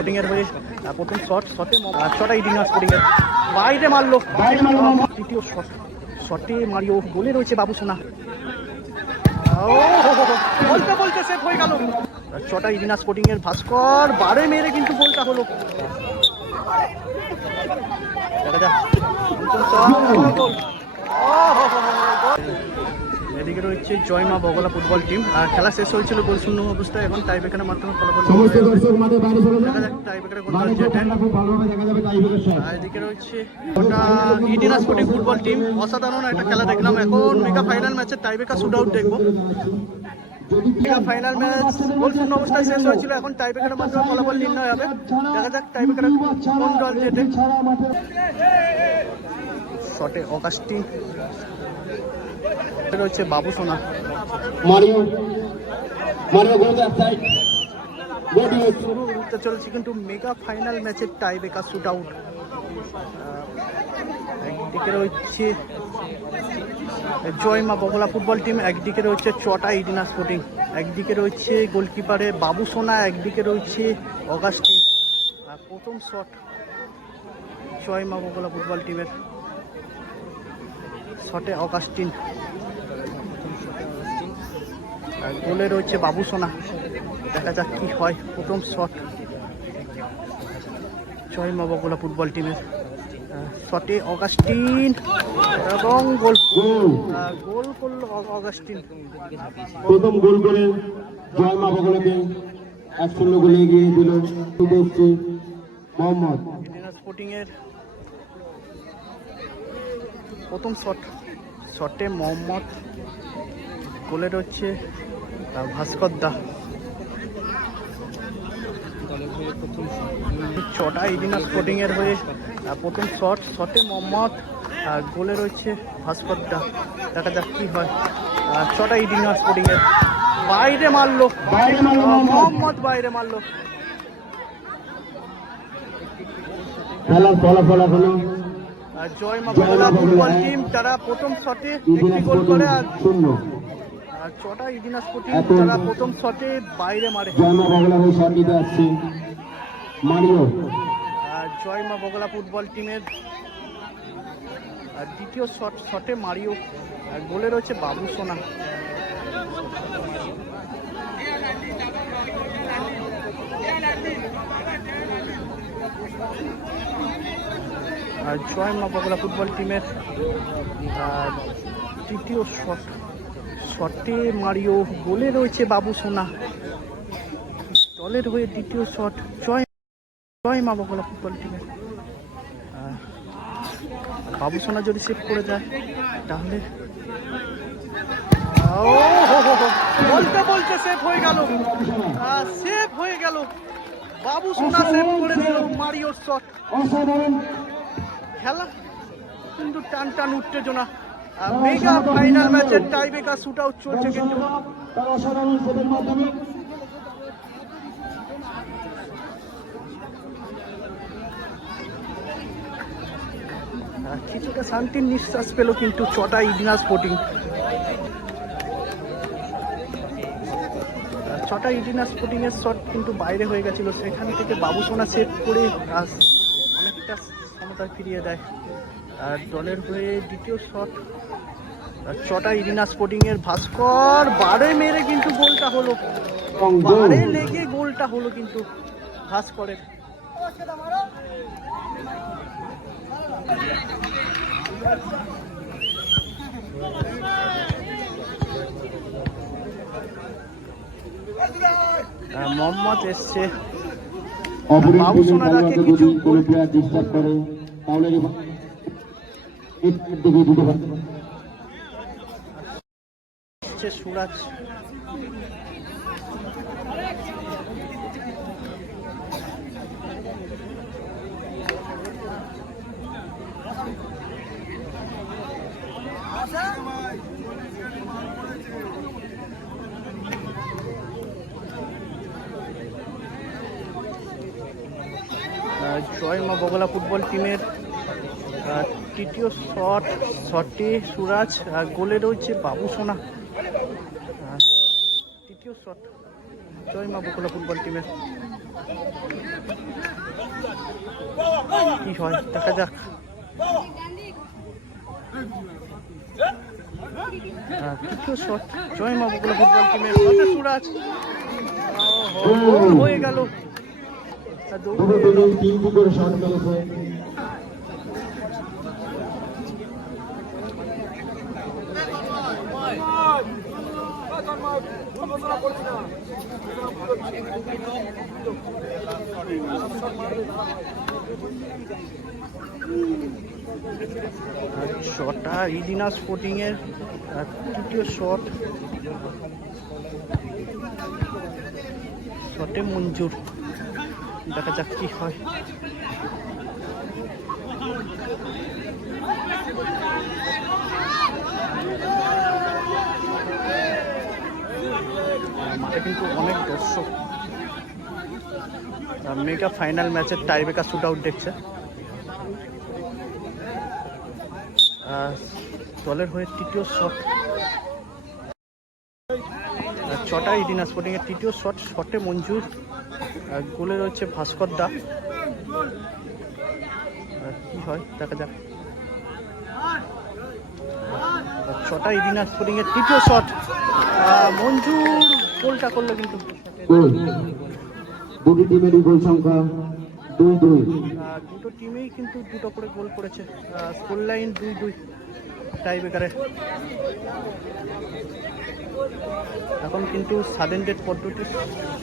Sporting এর হয়ে প্রথম শট শটে ছটা ইডিনা স্পোর্টিং এর। বাইরে মারলো। তৃতীয় শট শটে মারিও গোলে রয়েছে বাবু সোনা। বলতে বলতে সেভ হয়ে গেল। ছটা ইডিনা স্পোর্টিং এর ভাস্কর বারে মেরে কিন্তু গোলটা হলো। দেখা যাক। এদিকে রয়েছে জয়মা বগলা ফুটবল টিম আর খেলা শেষ হয়েছিল গোল শূন্য অবস্থায় এখন টাই ব্রেকারের মাধ্যমে ফলাফল দেখা যাক টাই ব্রেকারে গোল আর এদিকে রয়েছে ওটা ইডিনা স্পোর্টিং ফুটবল টিম অসাধারণ একটা খেলা দেখলাম। এখন মেগা ফাইনাল ম্যাচের টাই ব্রেকার শুট আউট দেখব। ফাইনাল ম্যাচ গোল শূন্য অবস্থায় শেষ হয়েছিল। এখন টাই ব্রেকারের মাধ্যমে ফলাফল নির্ণয় হবে। দেখা যাক টাই ব্রেকারে কোন দল জেতে। শটে অগাস্টিন। রয়েছে বাবু সোনা। Mario Mario goal that side শুরু হতে চলেছে কিন্তু মেগা ফাইনাল ম্যাচের টাই ব্রেকার শুট আউট একদিকে রয়েছে জয়মা বগলা ফুটবল টিম একদিকে রয়েছে চটা ইডিনা স্পোর্টিং একদিকে রয়েছে গোলকিপারে বাবু সোনা একদিকে রয়েছে অগাস্টিন আর প্রথম শট জয়মা বগলা ফুটবল টিমের শটে অগাস্টিন। আর গোলে রয়েছে বাবু সোনা। দেখা যাক কি হয় প্রথম শট জয়মা বগলা ফুটবল টিমের শটে অগাস্টিন এবং গোল। গোল করল অগাস্টিন। প্রথম গোল করে জয় মা বগলাকে এক শূন্য গোলে এগিয়ে দিল মোহাম্মদ। ইন্ডিয়ান স্পোর্টিং এর প্রথম শট শটে মোহাম্মদ গোলের হচ্ছে ভাস্কর দা। ছটা ইডিনা স্পোর্টিং এর হয়ে প্রথম শট শটে মোহাম্মদ আর গোলে রয়েছে ভাস্কর দা। দেখা যাক কি হয়। ছটা ইডিনা স্পোর্টিং এর বাইরে মারলো। বাইরে মারলো। আহ, মোহাম্মদ। বাইরে মারলো খেলার ফলাফল এখনও জয় মা ফুটবল। টিম তারা প্রথম শটে একটি গোল করে আর শূন্য। আর ছটা ইদিনা তারা প্রথম শটে বাইরে মারে। জয় মা শট নিতে আসছে। মারিও আর জয় মা বগলা ফুটবল টিমের আর দ্বিতীয় শট শটে মারিও। আর গোলে রয়েছে বাবু সোনা। আর জয় মা বগলা ফুটবল টিমের আর তৃতীয় শট। শটে মারিও বলে রয়েছে বাবু সোনা। দলের হয়ে দ্বিতীয় শট। জয় জয় মা বগলা ফুটবল টিমের বাবু সোনা যদি সেভ করে যায় তাহলে বলতে বলতে সেভ হয়ে গেল। সেভ হয়ে গেল। বাবু সোনা সেভ করে দিল মারিওর শট খেলা কিন্তু টান টান উত্তেজনা। মেগা ফাইনাল ম্যাচের টাইব্রেকার শুট আউট চলছে কিন্তু। কিছুটা শান্তির নিঃশ্বাস পেল কিন্তু ছটা ইডিনা স্পোর্টিং ছটা ইডিনা স্পোর্টিং এর শট কিন্তু বাইরে হয়ে গেছিল। সেখান থেকে বাবু সোনা সেভ করে অনেকটা সমতায় ফিরিয়ে দেয়। আর দলের হয়ে দ্বিতীয় শট ছটা ইডিনা স্পোর্টিং এর ভাস্কর বারে মেরে কিন্তু গোলটা হলো। বারে লেগে গোলটা হলো কিন্তু ভাস্করের। মোহাম্মদ এসছে। বাবু সোনাদাকে কিছু করে। তাহলে দিকে দিতে পারে এসছে সুরাজ। মা বগলা ফুটবল টিমের তৃতীয় শট শটে সুরাজ গোলে রয়েছে বাবু সোনা। তৃতীয় শট মা বগলা ফুটবল টিমের। কি হয়? দেখা যাক। তৃতীয় শট, জয় মা বগুলা ফুটবল টিমের সুরাজ। হয়ে গেল। দুটো শট খেলেছে ইডিনা স্পোর্টিং এর তৃতীয় শট শটে মঞ্জুর। দেখা যাক কি হয়। কিন্তু অনেক দর্শক। মেগা ফাইনাল ম্যাচের টাইব্রেকার শুট আউট দেখছে। দলের হয়ে তৃতীয় শট ছটা ইডিনা স্পোর্টিং এর তৃতীয় শট শটে মঞ্জুর। গোলে রয়েছে ভাস্কর দা। কি হয়? দেখা যাক। ছটা ইডিনা স্পোর্টিং এর তৃতীয় শট। মঞ্জুর গোলটা করল কিন্তু। দুটি টিমেরই গোল সংখ্যা দুই দুই। দুটো টিমেই কিন্তু দুটো করে গোল করেছে। স্কোর লাইন দুই দুই। টাই বেকারে এখন কিন্তু সাডেন ডেট পদ্ধতি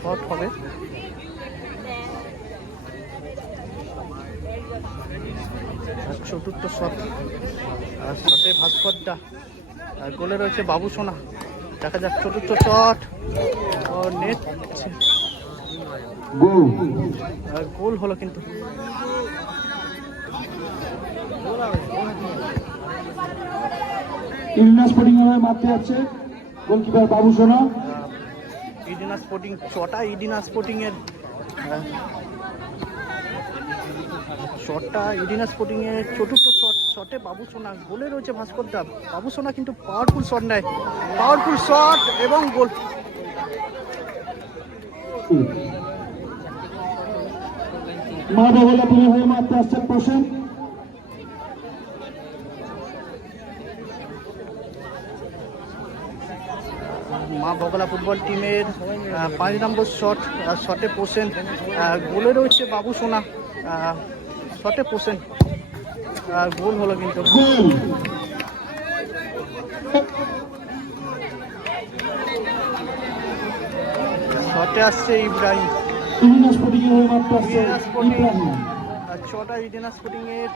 শর্ট হবে। চতুর্থ শট আর শটে ভাস্করদা। আর গোলে রয়েছে বাবু সোনা। দেখা যাক চতুর্থ শট ও নেট আর গোল হলো কিন্তু। ইলিনা স্পোর্টিং মারতে যাচ্ছে। গোলকিপার বাবু সোনা ইডিনা স্পোর্টিং ছটা ইডিনা স্পোর্টিং এর শটটা ইডিনা স্পোর্টিং এর চতুর্থ শট শটে বাবু সোনা গোলে রয়েছে ভাস্কর দা বাবু সোনা কিন্তু পাওয়ারফুল শট নেয়। পাওয়ারফুল শট এবং গোল। মা বগলা টিমের হয়ে মারতে আসছেন মা বগলা ফুটবল টিমের পাঁচ নম্বর শট শটে পোষেন। গোলে রয়েছে বাবু সোনা। শটে পোষেন। গোল হলো কিন্তু। শটে আসছে ইব্রাহিম। ছটা ইডেনা স্পোর্টিং এর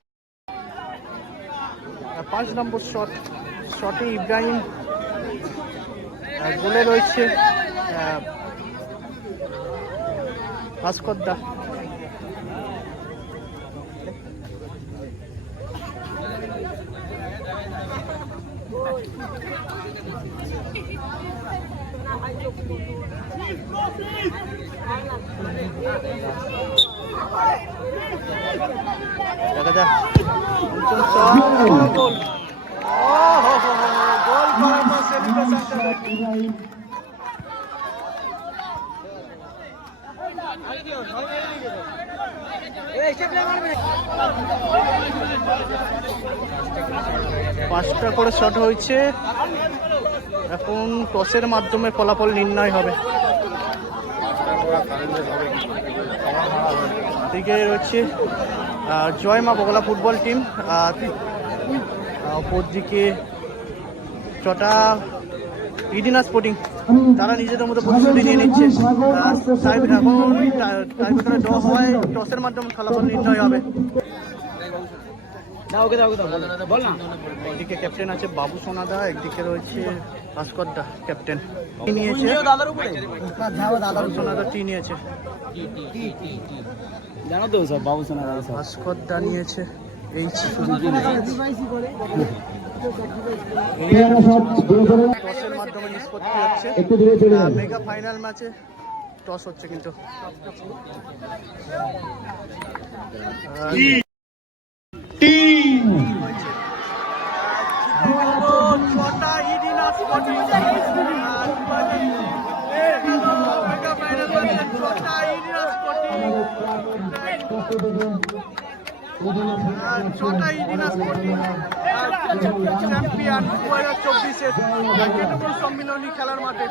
পাঁচ নম্বর শট শটে ইব্রাহিম। গোলে রয়েছে আহ, ভাস্কর দা দেখা যাক পঞ্চম শট গোল ও হো হো হো, গোল করার পর সেলিব্রেশন ইব্রাহিম পাঁচটা করে শট হয়েছে। এখন টসের মাধ্যমে ফলাফল নির্ণয় হবে। দিকে রয়েছে জয় মা বগলা ফুটবল টিম আর অপরদিকে ছটা ইডিনা স্পোর্টিং। তারা নিজেদের মতো প্রস্তুতি নিয়ে নিচ্ছে। এখন ড্র হওয়ায় টসের মাধ্যমে ফলাফল নির্ণয় হবে। একদিকে ক্যাপ্টেন আছে বাবু সোনাদা একদিকে রয়েছে ভাস্কর দা ক্যাপ্টেন। কি নিয়েছে। বাবু সোনাদা টি নিয়েছে। জানো তো সব বাবু ভাস্কর দা নিয়েছে। টসের মাধ্যমে নিষ্পত্তি হচ্ছে মেগা ফাইনাল ম্যাচে টস হচ্ছে কিন্তু টিম ছটা চ্যাম্পিয়ন দু হাজার চব্বিশের সম্মিলনী খেলার মাঠে